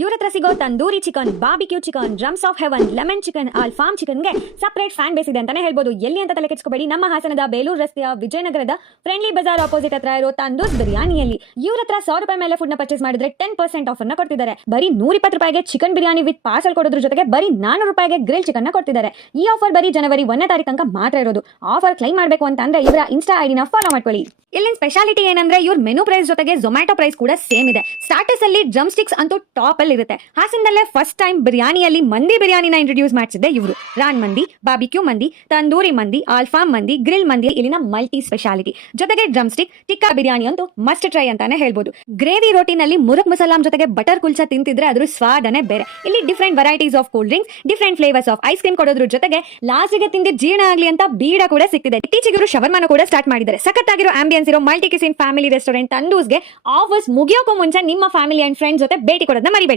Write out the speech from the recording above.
ಇವ್ರ ಹತ್ರ ಸಿಗೋ tandoori chicken, barbecue chicken, drums of heaven, lemon chicken, farm ಚಿಕನ್ಗೆ ಸಪರೇಟ್ ಫ್ಯಾನ್ ಬೇಸ್ ಇದೆ ಅಂತಾನೆ ಹೇಳ್ಬೋದು. ಎಲ್ಲಿ ಅಂತ ತಲೆ ಕೆಡಿಸ್ಕೋಬೇಡಿ, ನಮ್ಮ ಹಾಸನದ ಬೇಲೂರು ರಸ್ತೆಯ ವಿಜಯನಗರದ ಫ್ರೆಂಡ್ಲಿ ಬಜಾರ್ ಆಪೋಸಿಟ್ ಹತ್ರ ಇರೋ ತಂದೂಸ್ ಬಿರಿಯಾನಿಯಲ್ಲಿ. ಇವ್ರ ಹತ್ರ 100 ರೂಪಾಯಿ ಮೇಲೆ ಫುಡ್ ನ ಪರ್ಚೇಸ್ ಮಾಡಿದ್ರೆ 10% ಆಫರ್ ನ ಕೊಡ್ತಿದ್ದಾರೆ. ಬರೀ 120 ರೂಪಾಯಿಗೆ ಚಿಕನ್ ಬಿರಿಯಾನಿ ವಿತ್ ಪಾರ್ಸಲ್ ಕೊಡೋದ್ರ ಜೊತೆಗೆ ಬರೀ 400 ರೂಪಾಯಿಗೆ ಗ್ರಿಲ್ ಚಿಕನ್ ನ ಕೊಡ್ತಿದ್ದಾರೆ. ಈ ಆಫರ್ ಬರೀ ಜನವರಿ 1ನೇ ತಾರೀಕು ತನಕ ಮಾತ್ರ ಇರೋದು. ಆಫರ್ ಕ್ಲೈಮ್ ಮಾಡಬೇಕು ಅಂತ ಅಂದ್ರೆ ಇವರ ಇನ್ಸ್ಟಾ ಐಡಿನ ಫಾಲೋ ಮಾಡ್ಕೊಳ್ಳಿ. ಇಲ್ಲಿನ ಸ್ಪೆಷಾಲಿಟಿ ಏನಂದ್ರೆ ಇವ್ರ ಮೆನು ಪ್ರೈಸ್ ಜೊತೆಗೆ ಝೊಮ್ಯಾಟೊ ಪ್ರೈಸ್ ಕೂಡ ಸೇಮ್ ಇದೆ. ಸ್ಟಾರ್ಟರ್ಸ್ ಅಲ್ಲಿ ಡ್ರಮ್ ಸ್ಟಿಕ್ಸ್ ಅಂತೂ ಟಾಪ್ ಅಲ್ಲಿ ಇರುತ್ತೆ. ಹಾಸನದಲ್ಲೇ ಫಸ್ಟ್ ಟೈಮ್ ಬಿರಿಯಾನಿಯಲ್ಲಿ ಮಂದಿ ಬಿರಿಯಾನಿನ ಇಂಟ್ರೊಡ್ಯೂಸ್ ಮಾಡಿಸಿದ್ದೆ ಇವರು. ರಾನ್ ಮಂದಿ, ಬಾರ್ಬಿಕ್ಯೂ ಮಂದಿ, ತಂದೂರಿ ಮಂದಿ, ಆಲ್ಫಾಮ್ ಮಂದಿ, ಗ್ರಿಲ್ ಮಂದಿ ಇಲ್ಲಿನ ಮಲ್ಟಿ ಸ್ಪೆಷಾಲಿಟಿ. ಜೊತೆಗೆ ಡ್ರಮ್ ಸ್ಟಿಕ್, ಟಿಕ್ಕಾ ಬಿರಿಯಾನಿ ಅಂತೂ ಮಸ್ಟ್ ಟ್ರೈ ಅಂತಾನೆ ಹೇಳ್ಬೋದು. ಗ್ರೇವಿ ರೋಟಿನಲ್ಲಿ ಮುರುಕ್ ಮಸಾಲಾಂ ಜೊತೆಗೆ ಬಟರ್ ಕುಲ್ಚಾ ತಿಂತಿದ್ರೆ ಅದ್ರ ಸ್ವಾದನೇ ಬೇರೆ. ಇಲ್ಲಿ different varieties of cool drinks, different flavours of ice cream ಕೊಡೋದ್ರ ಜೊತೆಗೆ ಲಾಸ್ಟ್ಗೆ ತಿಂದಿ ಜೀರ್ಣ ಆಗ್ಲಿ ಅಂತ ಬೀಡ ಕೂಡ ಸಿಗ್ತಿದೆ. ಇತ್ತೀಚೆಗೆ ಇವರು ಶವರ್ಮಾನ ಕೂಡ ಸ್ಟಾರ್ಟ್ ಮಾಡಿದ್ದಾರೆ. ಸಖತ್ತಾಗಿರೋ ಆಂಬಿಯನ್ಸ್ ಇರೋ ಮಲ್ಟಿ ಕಿಸಿನ್ ಫ್ಯಾಮಿಲಿ ರೆಸ್ಟೋರೆಂಟ್ ತಂದೂಸ್ಗೆ ಆಫರ್ಸ್ ಮುಗಿಯೋಕ್ಕೂ ಮುಂಚೆ ನಿಮ್ಮ ಫ್ಯಾಮಿಲಿ ಅಂಡ್ ಫ್ರೆಂಡ್ಸ್ ಜೊತೆ ಭೇಟಿ ಕೊಡೋದನ್ನ ಮರಿಬೇಡಿ.